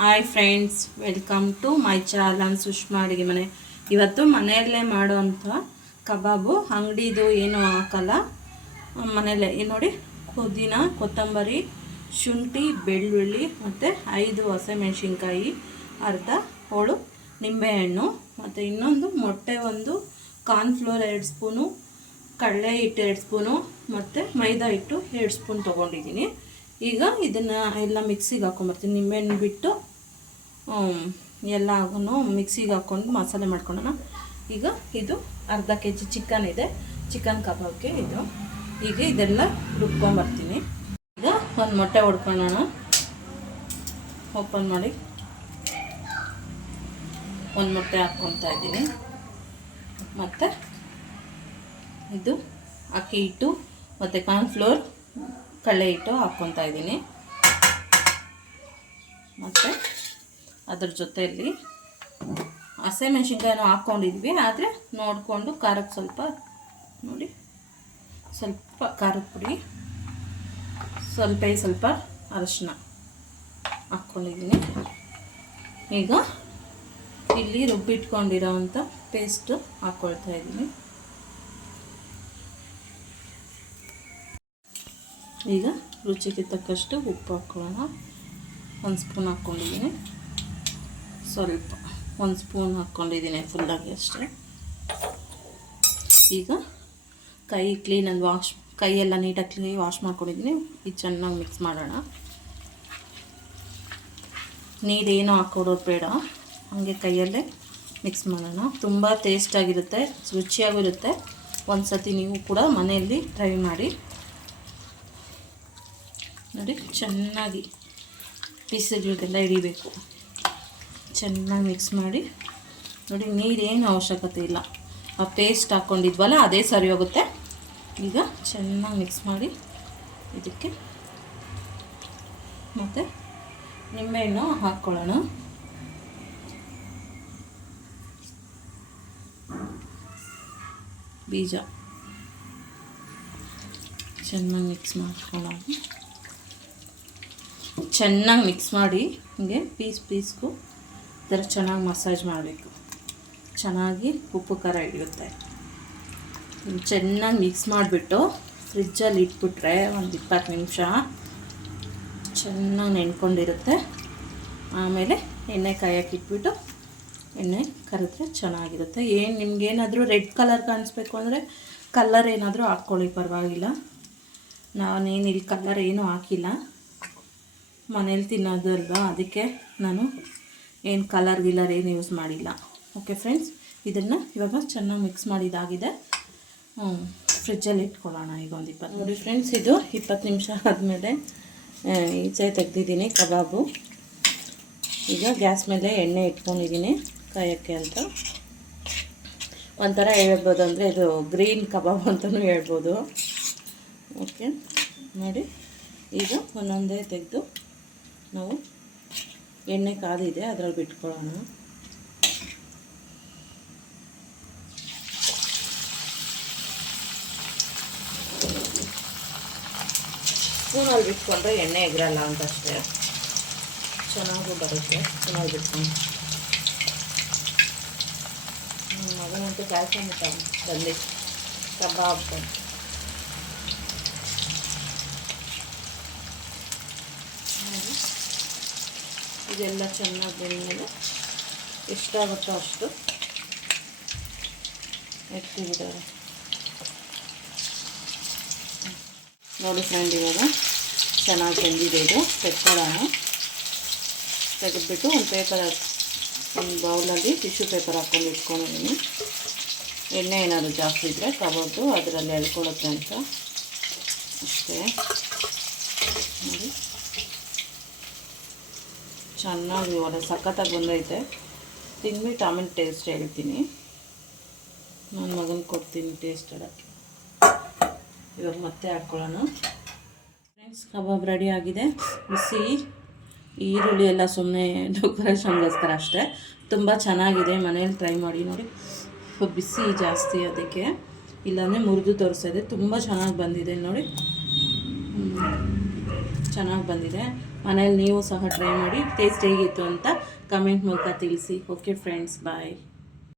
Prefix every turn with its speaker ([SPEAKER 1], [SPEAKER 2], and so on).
[SPEAKER 1] Hi friends welcome to my challan Sushma ಅಡುಗೆ ಮನೆ ಇವತ್ತು ಮನೆಯಲ್ಲೇ ಮಾಡುವಂಥ ಕಬಾಬು, ಅಂಗಡಿದು ಏನು ಹಾಕಲ್ಲ. ಮನೆಯಲ್ಲೇ. ನೋಡಿ, ಪುದೀನ, ಕೊತ್ತಂಬರಿ, ಶುಂಠಿ, ಬೆಳ್ಳುಳ್ಳಿ ಮತ್ತು ಐದು ಹಸಿಮೆಣ್ಸಿನ್ಕಾಯಿ, ಅರ್ಧ ಹೋಳು, ನಿಂಬೆಹಣ್ಣು ಮತ್ತು ಇನ್ನೊಂದು ಮೊಟ್ಟೆ ಒಂದು ಕಾರ್ನ್ಫ್ಲೋರ್ ಎರಡು ಸ್ಪೂನು, ಕಡಲೆ ಹಿಟ್ಟು ಎರಡು ಸ್ಪೂನು ಮತ್ತು ಮೈದಾ ಹಿಟ್ಟು ಎರಡು ಸ್ಪೂನ್ ತೊಗೊಂಡಿದ್ದೀನಿ. ಈಗ ಇದನ್ನು ಎಲ್ಲ ಮಿಕ್ಸಿಗೆ ಹಾಕೊಂಬರ್ತೀನಿ. ನಿಂಬೆಹಣ್ಣು ಬಿಟ್ಟು ಎಲ್ಲ ಎಲ್ಲನೂ ಮಿಕ್ಸಿಗೆ ಹಾಕ್ಕೊಂಡು ಮಸಾಲೆ ಮಾಡ್ಕೊಳ್ಳೋಣ ಈಗ ಇದು ಅರ್ಧ ಕೆ ಜಿ ಚಿಕನ್ ಇದೆ. ಚಿಕನ್ ಕಬಾಬ್ಗೆ ಇದು. ಈಗ ಇದೆಲ್ಲ ರುಬ್ಕೊಂಬರ್ತೀನಿ. ಈಗ ಒಂದು ಮೊಟ್ಟೆ ಹೊಡ್ಕೊಳ್ಳೋಣ ಓಪನ್ ಮಾಡಿ. ಒಂದು ಮೊಟ್ಟೆ ಹಾಕ್ಕೊತಾ ಇದ್ದೀನಿ. ಮತ್ತು ಇದು ಅಕ್ಕಿ ಹಿಟ್ಟು, ಮತ್ತು ಕಾರ್ನ್ಫ್ಲೋರ್ ಕಡಲೆ ಹಿಟ್ಟು ಹಾಕ್ಕೊತಾ ಇದ್ದೀನಿ. ಮತ್ತು ಅದ್ರ ಜೊತೆಯಲ್ಲಿ ಹಸಿಮೆಣ್ಸಿನ್ಕಾಯಿನೂ ಹಾಕ್ಕೊಂಡಿದ್ವಿ, ಆದರೆ ನೋಡಿಕೊಂಡು ಖಾರಕ್ಕೆ ಸ್ವಲ್ಪ ನೋಡಿ, ಸ್ವಲ್ಪ ಖಾರದ ಪುಡಿ, ಸ್ವಲ್ಪ ಸ್ವಲ್ಪ ಅರಶಿನ ಹಾಕ್ಕೊಂಡಿದ್ದೀನಿ. ಈಗ ಇಲ್ಲಿ ರುಬ್ಬಿಟ್ಕೊಂಡಿರೋವಂಥ ಪೇಸ್ಟು ಹಾಕ್ಕೊಳ್ತಾ ಇದ್ದೀನಿ. ಈಗ ರುಚಿಗೆ ತಕ್ಕಷ್ಟು ಉಪ್ಪು ಹಾಕ್ಕೊಳ್ಳೋಣ ಒಂದು ಸ್ಪೂನ್ ಹಾಕ್ಕೊಂಡಿದ್ದೀನಿ ಸ್ವಲ್ಪ, ಒಂದು ಸ್ಪೂನ್ ಹಾಕ್ಕೊಂಡಿದ್ದೀನಿ ಫುಲ್ಲಾಗಿ ಅಷ್ಟೇ. ಈಗ ಕೈ ಕ್ಲೀನಲ್ಲಿ ವಾಶ್ ಕೈಯೆಲ್ಲ ನೀಟಾಗಿ ಕ್ಲೀನ್ ವಾಶ್ ಮಾಡ್ಕೊಂಡಿದ್ದೀನಿ. ಇದು ಚೆನ್ನಾಗಿ ಮಿಕ್ಸ್ ಮಾಡೋಣ. ನೀರೇನು ಹಾಕ್ಕೊಡೋದು ಬೇಡ. ಹಾಗೆ ಕೈಯಲ್ಲೇ ಮಿಕ್ಸ್ ಮಾಡೋಣ. ತುಂಬ ಟೇಸ್ಟಾಗಿರುತ್ತೆ ರುಚಿಯಾಗಿರುತ್ತೆ ಒಂದು ಸತಿ ನೀವು ಕೂಡ ಮನೆಯಲ್ಲಿ ಟ್ರೈ ಮಾಡಿ. ನೋಡಿ, ಚೆನ್ನಾಗಿ ಪೀಸುಗಳಿಗೆಲ್ಲ ಹಿಡಿಬೇಕು ಚೆನ್ನಾಗಿ ಮಿಕ್ಸ್ ಮಾಡಿ. ನೋಡಿ, ನೀರೇನು ಅವಶ್ಯಕತೆ ಇಲ್ಲ. ಆ ಪೇಸ್ಟ್ ಹಾಕ್ಕೊಂಡಿದ್ವಲ್ಲ ಅದೇ ಸರಿ ಹೋಗುತ್ತೆ. ಈಗ ಚೆನ್ನಾಗಿ ಮಿಕ್ಸ್ ಮಾಡಿ ಇದಕ್ಕೆ ಮತ್ತು ನಿಂಬೆಹಣ್ಣು ಹಾಕ್ಕೊಳ್ಳೋಣ ಬೀಜ. ಚೆನ್ನಾಗಿ ಮಿಕ್ಸ್ ಮಾಡ್ಕೊಳ್ಳೋಣ. ಚೆನ್ನಾಗಿ ಮಿಕ್ಸ್ ಮಾಡಿ ಹಿಂಗೆ ಪೀಸ್ ಪೀಸ್ಗೂ ಈ ಥರ ಚೆನ್ನಾಗಿ ಮಸಾಜ್ ಮಾಡಬೇಕು. ಚೆನ್ನಾಗಿ ಉಪ್ಪು ಖಾರ ಹಿಡಿಯುತ್ತೆ. ಚೆನ್ನಾಗಿ ಮಿಕ್ಸ್ ಮಾಡಿಬಿಟ್ಟು ಫ್ರಿಜ್ಜಲ್ಲಿ ಇಟ್ಬಿಟ್ರೆ ಒಂದು ಇಪ್ಪತ್ತು ನಿಮಿಷ ಚೆನ್ನಾಗಿ ನೆನ್ಕೊಂಡಿರುತ್ತೆ ಆಮೇಲೆ ಎಣ್ಣೆ ಕಾಯಕ್ಕೆ ಇಟ್ಬಿಟ್ಟು ಎಣ್ಣೆ ಕರೆದ್ರೆ ಚೆನ್ನಾಗಿರುತ್ತೆ. ಏನು ನಿಮ್ಗೇನಾದರೂ ರೆಡ್ ಕಲರ್ ಕಾಣಿಸ್ಬೇಕು ಅಂದರೆ ಕಲ್ಲರ್ ಏನಾದರೂ ಹಾಕ್ಕೊಳ್ಳಿ, ಪರವಾಗಿಲ್ಲ. ನಾನೇನು ಇಲ್ಲಿ ಕಲ್ಲರ್ ಏನೂ ಹಾಕಿಲ್ಲ. ಮನೇಲಿ ತಿನ್ನೋದಲ್ವ? ಅದಕ್ಕೆ ನಾನು ಏನು ಕಲರ್ ಗಿಲ್ಲರ್ ಏನು ಯೂಸ್ ಮಾಡಿಲ್ಲ. ಓಕೆ ಫ್ರೆಂಡ್ಸ್ ಇದನ್ನು ಇವಾಗ ಚೆನ್ನಾಗಿ ಮಿಕ್ಸ್ ಮಾಡಿದಾಗಿದೆ ಫ್ರಿಜ್ಜಲ್ಲಿ ಇಟ್ಕೊಳ್ಳೋಣ ಈಗ ಒಂದು ಇಪ್ಪತ್ತು ನೋಡಿ ಫ್ರೆಂಡ್ಸ್ ಇದು ಇಪ್ಪತ್ತು ನಿಮಿಷ ಆದಮೇಲೆ ಈಚೆ ತೆಗೆದಿದ್ದೀನಿ ಕಬಾಬು. ಈಗ ಗ್ಯಾಸ್ ಮೇಲೆ ಎಣ್ಣೆ ಇಟ್ಕೊಂಡಿದ್ದೀನಿ ಕಾಯೋಕ್ಕೆ ಅಂತ. ಒಂಥರ ಹೇಳ್ಬೋದು ಅಂದರೆ ಇದು ಗ್ರೀನ್ ಕಬಾಬ್ ಅಂತಲೂ ಹೇಳ್ಬೋದು. ಓಕೆ ನೋಡಿ, ಈಗ ಒಂದೊಂದೇ ತೆಗೆದು ನಾವು ಎಣ್ಣೆ ಕಾದಿದೆ ಅದರಲ್ಲಿ ಬಿಟ್ಕೊಳ್ಳೋಣ. ಸ್ಪೂನಲ್ಲಿ ಬಿಟ್ಕೊಂಡ್ರೆ ಎಣ್ಣೆ ಎಗರಲ್ಲ ಅಂತ ಅಷ್ಟೇ ಚೆನ್ನಾಗೂ ಬರುತ್ತೆ ಸ್ಪೂನಲ್ಲಿ ಬಿಟ್ಕೊಂಡು. ನನ್ನ ಮಗನಂತೂ ಕಾಯ್ಕೊಂಬಿಟ್ಟ ಬಂದು ಕಬಾಬ್ ನೋಡಿ. ಇದೆಲ್ಲ ಚೆನ್ನಾಗಿ ಬೆಂದಮೇಲೆ ಎಷ್ಟಾಗುತ್ತೋ ಅಷ್ಟು ಎತ್ತಿಬಿಡೋರು ನೋಡಿ ಫ್ರೆಂಡ್, ಇವಾಗ ಚೆನ್ನಾಗಿ ಬೆಂದಿದೆ ಇದು. ತೆಕ್ಕೋಣ ತೆಗೆದ್ಬಿಟ್ಟು ಒಂದು ಪೇಪರ್ ಒಂದು ಬೌಲಲ್ಲಿ ಟಿಶ್ಯೂ ಪೇಪರ್ ಹಾಕ್ಕೊಂಡು ಇಟ್ಕೊಂಡಿದ್ದೀನಿ ಎಣ್ಣೆ ಏನಾದರೂ ಜಾಸ್ತಿ ಇದ್ದರೆ ಕಬಾಬ್ದು ಅದರಲ್ಲಿ ಎಳ್ಕೊಳ್ಳುತ್ತೆ ಅಂತ. ಅಷ್ಟೇ. ನೋಡಿ. ಚೆನ್ನಾಗಿ ಇವಾಗ ಸಖತ್ತಾಗಿ ಬಂದೈತೆ. ತಿಂದ್ಬಿಟ್ಟು ಆಮೇಲೆ ಟೇಸ್ಟ್ ಹೇಳ್ತೀನಿ. ನನ್ನ ಮಗನ ಕೊಡ್ತೀನಿ ಟೇಸ್ಟ್ ಹೇಳೋಕ್ಕೆ. ಇವಾಗ ಮತ್ತೆ ಹಾಕ್ಕೊಳ್ಳೋಣ ಫ್ರೆಂಡ್ಸ್ ಕಬಾಬ್ ರೆಡಿ ಆಗಿದೆ. ಬಿಸಿ ಈರುಳ್ಳಿ ಎಲ್ಲ ಸುಮ್ಮನೆ ಡೆಕೋರೇಷನ್ಗೋಸ್ಕರ ಅಷ್ಟೇ. ತುಂಬ ಚೆನ್ನಾಗಿದೆ, ಮನೇಲಿ ಟ್ರೈ ಮಾಡಿ ನೋಡಿ. ಬಿಸಿ ಜಾಸ್ತಿ ಅದಕ್ಕೆ. ಇಲ್ಲಾಂದರೆ ಮುರಿದು ತೋರಿಸ್ತಾ ಇದೆ ತುಂಬ ಚೆನ್ನಾಗಿ ಬಂದಿದೆ ನೋಡಿ. ಚೆನ್ನಾಗಿ ಬಂದಿದೆ. ಮನೇಲಿ ನೀವು ಸಹ ಟ್ರೈ ಮಾಡಿ ಟೇಸ್ಟ್ ಹೇಗಿತ್ತು ಅಂತ ಕಮೆಂಟ್ ಮೂಲಕ ತಿಳಿಸಿ. Okay friends bye